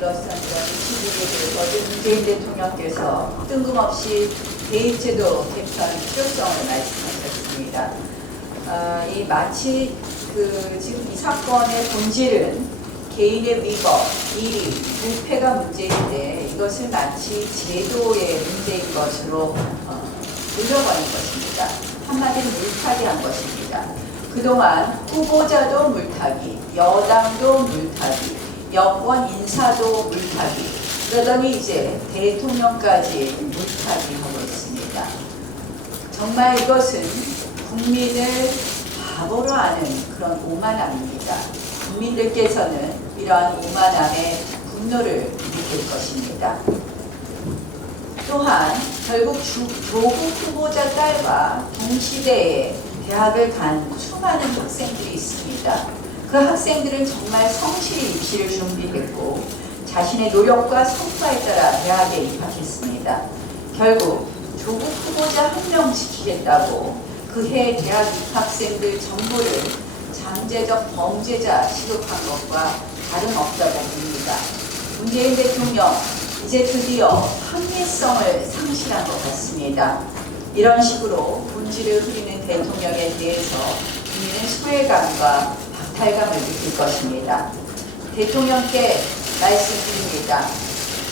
둘러싼 그런 시기를 거듭 문재인 대통령께서 뜬금없이 개인제도 개편 필요성을 말씀하셨습니다. 이 마치 지금 이 사건의 본질은 개인의 위법, 이익, 부패가 문제인데 이것을 마치 제도의 문제인 것으로 물려버린 것입니다. 한마디로 물타기한 것입니다. 그동안 후보자도 물타기, 여당도 물타기, 여권 인사도 물타기, 그러더니 이제 대통령까지 물타기하고 있습니다. 정말 이것은 국민을 바보로 하는 그런 오만함입니다. 국민들께서는 이러한 오만함에 분노를 느낄 것입니다. 또한 결국 조국 후보자 딸과 동시대에 대학을 간 수많은 학생들이 있습니다. 그 학생들은 정말 성실히 입시를 준비했고 자신의 노력과 성과에 따라 대학에 입학했습니다. 결국 조국 후보자 한 명 지키겠다고 그해 대학 입학생들 전부를 잠재적 범죄자 취급한 것과 다름없다고 봅니다. 문재인 대통령 이제 드디어 합리성을 상실한 것 같습니다. 이런 식으로 본질을 흐리는 대통령에 대해서 국민은 소외감과 박탈감을 느낄 것입니다. 대통령께 말씀드립니다.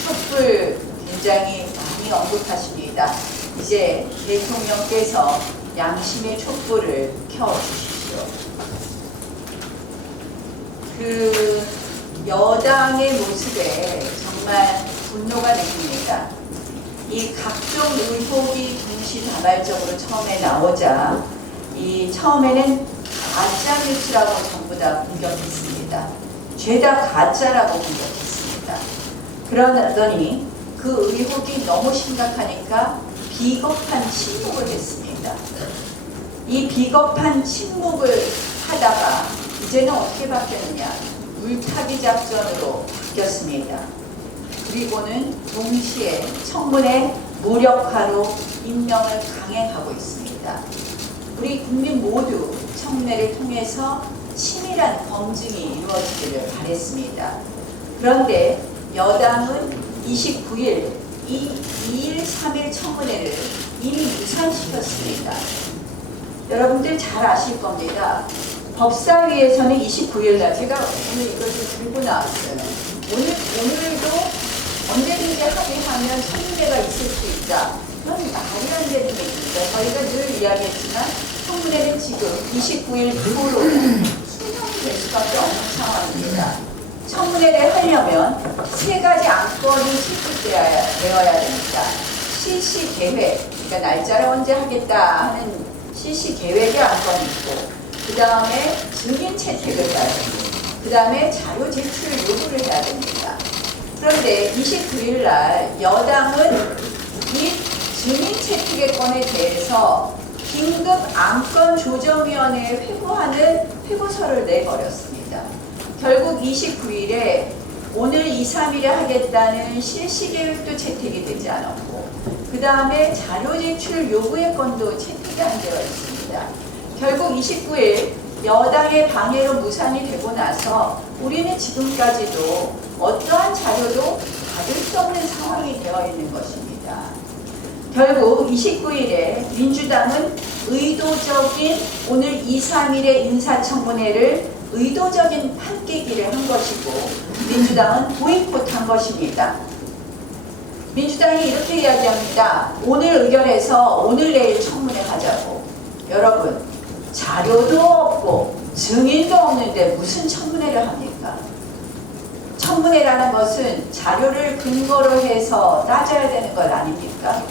촛불 굉장히 많이 언급하십니다. 이제 대통령께서 양심의 촛불을 켜주십시오. 여당의 모습에 정말 분노가 느낍니다. 이 각종 의혹이 동시다발적으로 처음에 나오자 처음에는 가짜 뉴스라고 전부 다 공격했습니다. 죄다 가짜라고 공격했습니다. 그러더니 그 의혹이 너무 심각하니까 비겁한 침묵을 했습니다. 이 비겁한 침묵을 하다가 이제는 어떻게 바뀌었느냐? 물타기 작전으로 바뀌었습니다. 그리고는 동시에 청문회 무력화로 임명을 강행하고 있습니다. 우리 국민 모두 청문회를 통해서 치밀한 검증이 이루어지기를 바랬습니다. 그런데 여당은 29일, 2일, 3일 청문회를 이미 무산시켰습니다. 여러분들 잘 아실 겁니다. 법사위에서는 29일 날 제가 오늘 이것을 들고 나왔어요. 오늘도 언제든지 합의하면 청문회가 있을 수 있다. 그건 말이 안 되는 얘기입니다. 저희가 늘 이야기했지만 청문회는 지금 29일 이후로 수년이 될 수밖에 없는 상황입니다. 청문회를 하려면 세 가지 안건이 채택되어야 됩니다. 실시 계획, 그러니까 날짜를 언제 하겠다 하는 실시 계획의 안건이 있고, 그 다음에 증인 채택을 해야 됩니다. 그 다음에 자료 제출 요구를 해야 됩니다. 그런데 29일 날 여당은 이 증인 채택의 건에 대해서 긴급 안건조정위원회에 회부하는 회부서를 내버렸습니다. 결국 29일에 오늘 2, 3일에 하겠다는 실시계획도 채택이 되지 않았고, 그 다음에 자료 제출 요구의 건도 채택이 안 되어 있습니다. 결국 29일 여당의 방해로 무산이 되고 나서 우리는 지금까지도 어떠한 자료도 받을 수 없는 상황이 되어 있는 것입니다. 결국 29일에 민주당은 의도적인 오늘 2, 3일의 인사청문회를 의도적인 판깨기를 한 것이고, 민주당은 보이콧한 것입니다. 민주당이 이렇게 이야기합니다. 오늘 의결해서 오늘 내일 청문회 하자고. 여러분, 자료도 없고 증인도 없는데 무슨 청문회를 합니까? 청문회라는 것은 자료를 근거로 해서 따져야 되는 것 아닙니까?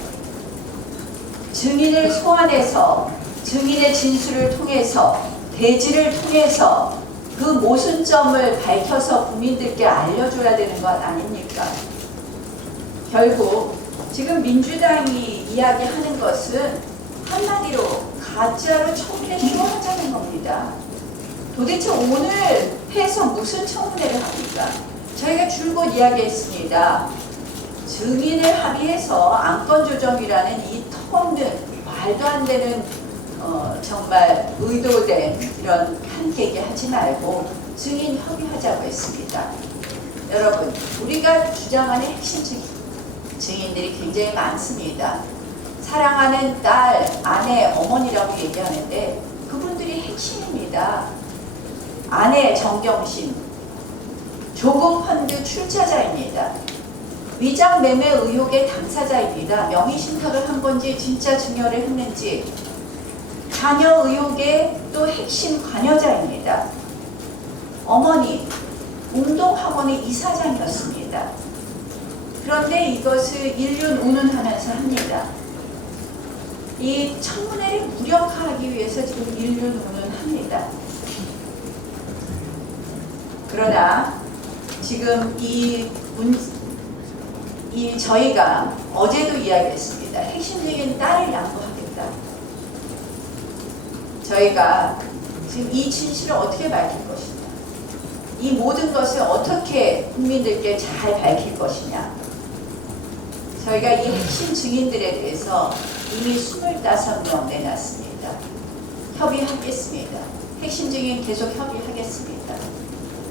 증인을 소환해서 증인의 진술을 통해서 대지를 통해서 그 모순점을 밝혀서 국민들께 알려줘야 되는 것 아닙니까? 결국 지금 민주당이 이야기하는 것은 한마디로 가짜로 청문회 쇼하자는 겁니다. 도대체 오늘 해서 무슨 청문회를 합니까? 저희가 줄곧 이야기했습니다. 증인을 합의해서 안건조정이라는 이 턱없는 말도 안 되는 정말 의도된 이런 판깨기 하지 말고 증인 협의하자고 했습니다. 여러분, 우리가 주장하는 핵심 증인들이 굉장히 많습니다. 사랑하는 딸, 아내, 어머니라고 얘기하는데 그분들이 핵심입니다. 아내 정경심, 조국 펀드 출자자입니다. 위장 매매 의혹의 당사자입니다. 명의신탁을 한 건지 진짜 증여를 했는지, 자녀 의혹의 또 핵심 관여자입니다. 어머니, 운동학원의 이사장이었습니다. 그런데 이것을 일륜 운운하면서 합니다. 이 청문회를 무력화하기 위해서 지금 일륜 운운합니다. 그러나 지금 저희가 어제도 이야기했습니다. 핵심적인 딸을 양보하겠다. 저희가 지금 이 진실을 어떻게 밝힐 것이냐, 이 모든 것을 어떻게 국민들께 잘 밝힐 것이냐. 저희가 이 핵심 증인들에 대해서 이미 25명 내놨습니다. 협의하겠습니다. 핵심 증인 계속 협의하겠습니다.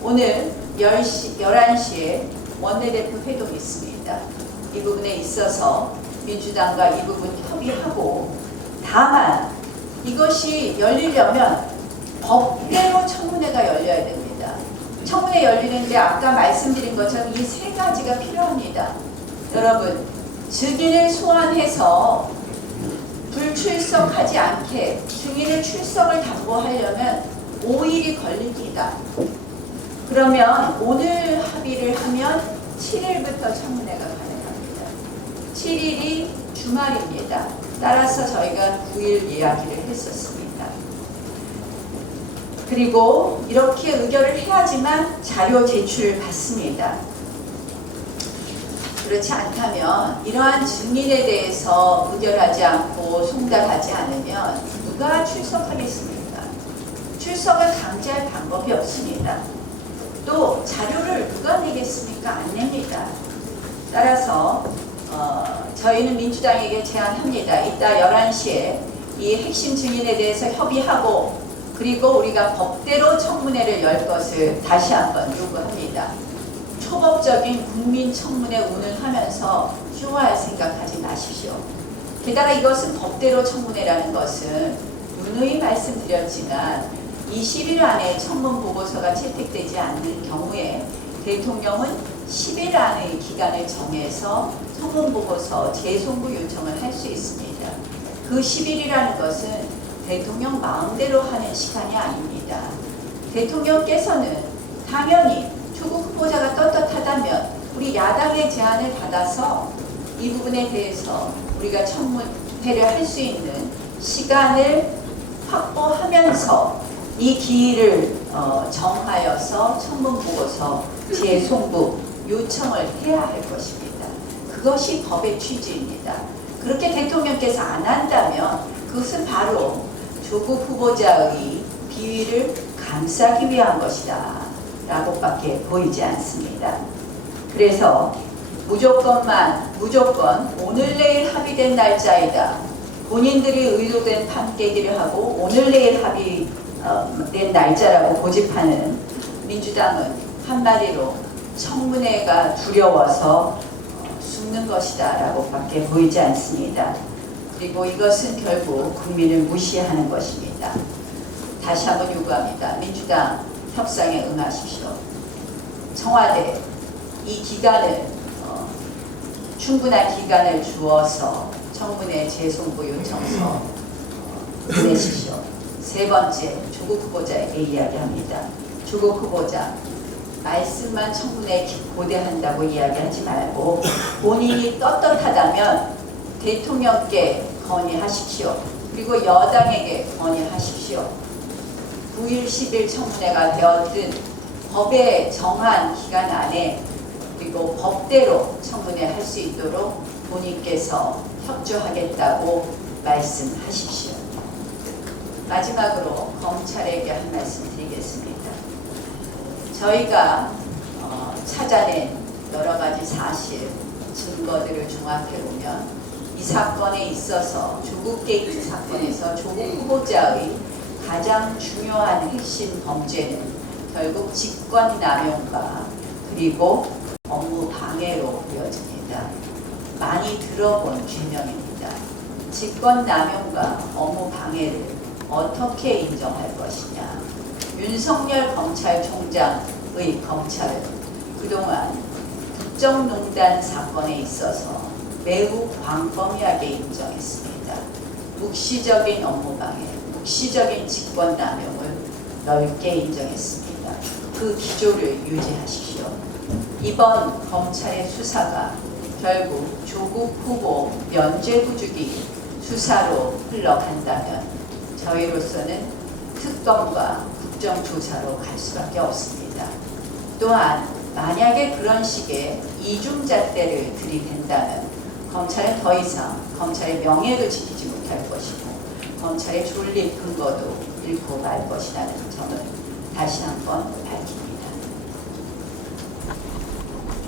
오늘 11시에 원내대표 회동이 있습니다. 이 부분에 있어서 민주당과 이 부분 협의하고, 다만 이것이 열리려면 법대로 청문회가 열려야 됩니다. 청문회 열리는데 아까 말씀드린 것처럼 이 세 가지가 필요합니다. 여러분, 증인을 소환해서 불출석하지 않게 증인의 출석을 담보하려면 5일이 걸립니다. 그러면 오늘 합의를 하면 7일부터 청문회가 가능합니다. 7일이 주말입니다. 따라서 저희가 9일 이야기를 했었습니다. 그리고 이렇게 의결을 해야지만 자료 제출을 받습니다. 그렇지 않다면 이러한 증인에 대해서 의결하지 않고 송달하지 않으면 누가 출석하겠습니까? 출석을 강제할 방법이 없습니다. 또 자료를 누가 내겠습니까? 안 냅니다. 따라서 저희는 민주당에게 제안합니다. 이따 11시에 이 핵심 증인에 대해서 협의하고, 그리고 우리가 법대로 청문회를 열 것을 다시 한번 요구합니다. 초법적인 국민 청문회 운운하면서 휴화할 생각하지 마십시오. 게다가 이것은 법대로 청문회라는 것은 누누이 말씀드렸지만 20일 안에 청문 보고서가 채택되지 않는 경우에 대통령은 10일 안의 기간을 정해서 청문 보고서 재송부 요청을 할 수 있습니다. 그 10일이라는 것은 대통령 마음대로 하는 시간이 아닙니다. 대통령께서는 당연히 조국 후보자가 떳떳하다면 우리 야당의 제안을 받아서 이 부분에 대해서 우리가 청문회를 할 수 있는 시간을 확보하면서 이 기일을 정하여서 청문보고서 재송부 요청을 해야 할 것입니다. 그것이 법의 취지입니다. 그렇게 대통령께서 안 한다면 그것은 바로 조국 후보자의 비위를 감싸기 위한 것이다 라고밖에 보이지 않습니다. 그래서 무조건 오늘 내일 합의된 날짜이다. 본인들이 의도된 판 깨기를 하고 오늘 내일 합의된 날짜라고 고집하는 민주당은 한마디로 청문회가 두려워서 숨는 것이다 라고 밖에 보이지 않습니다. 그리고 이것은 결국 국민을 무시하는 것입니다. 다시 한번 요구합니다. 민주당 협상에 응하십시오. 청와대 이 기간을 충분한 기간을 주어서 청문회 재송부 요청서 내십시오. 세 번째, 조국 후보자에게 이야기합니다. 조국 후보자, 말씀만 청문회에 고대한다고 이야기하지 말고 본인이 떳떳하다면 대통령께 건의하십시오. 그리고 여당에게 건의하십시오. 9일, 10일 청문회가 되었든 법에 정한 기간 안에 그리고 법대로 청문회 할 수 있도록 본인께서 협조하겠다고 말씀하십시오. 마지막으로 검찰에게 한 말씀 드리겠습니다. 저희가 찾아낸 여러 가지 사실, 증거들을 종합해보면 이 사건에 있어서 조국 게이트 사건에서 조국 후보자의 가장 중요한 핵심 범죄는 결국 직권남용과 그리고 업무 방해로 이어집니다. 많이 들어본 죄명입니다. 직권남용과 업무 방해를 어떻게 인정할 것이냐. 윤석열 검찰총장의 검찰은 그동안 국정농단 사건에 있어서 매우 광범위하게 인정했습니다. 묵시적인 업무방해, 묵시적인 직권남용을 넓게 인정했습니다. 그 기조를 유지하십시오. 이번 검찰의 수사가 결국 조국 후보 면죄부주기 수사로 흘러간다면 저희로서는 특검과 국정조사로 갈 수밖에 없습니다. 또한 만약에 그런 식의 이중잣대를 들이댄다면 검찰은 더 이상 검찰의 명예도 지키지 못할 것이고 검찰의 존립 근거도 잃고 말 것이라는 점을 다시 한번 밝힙니다.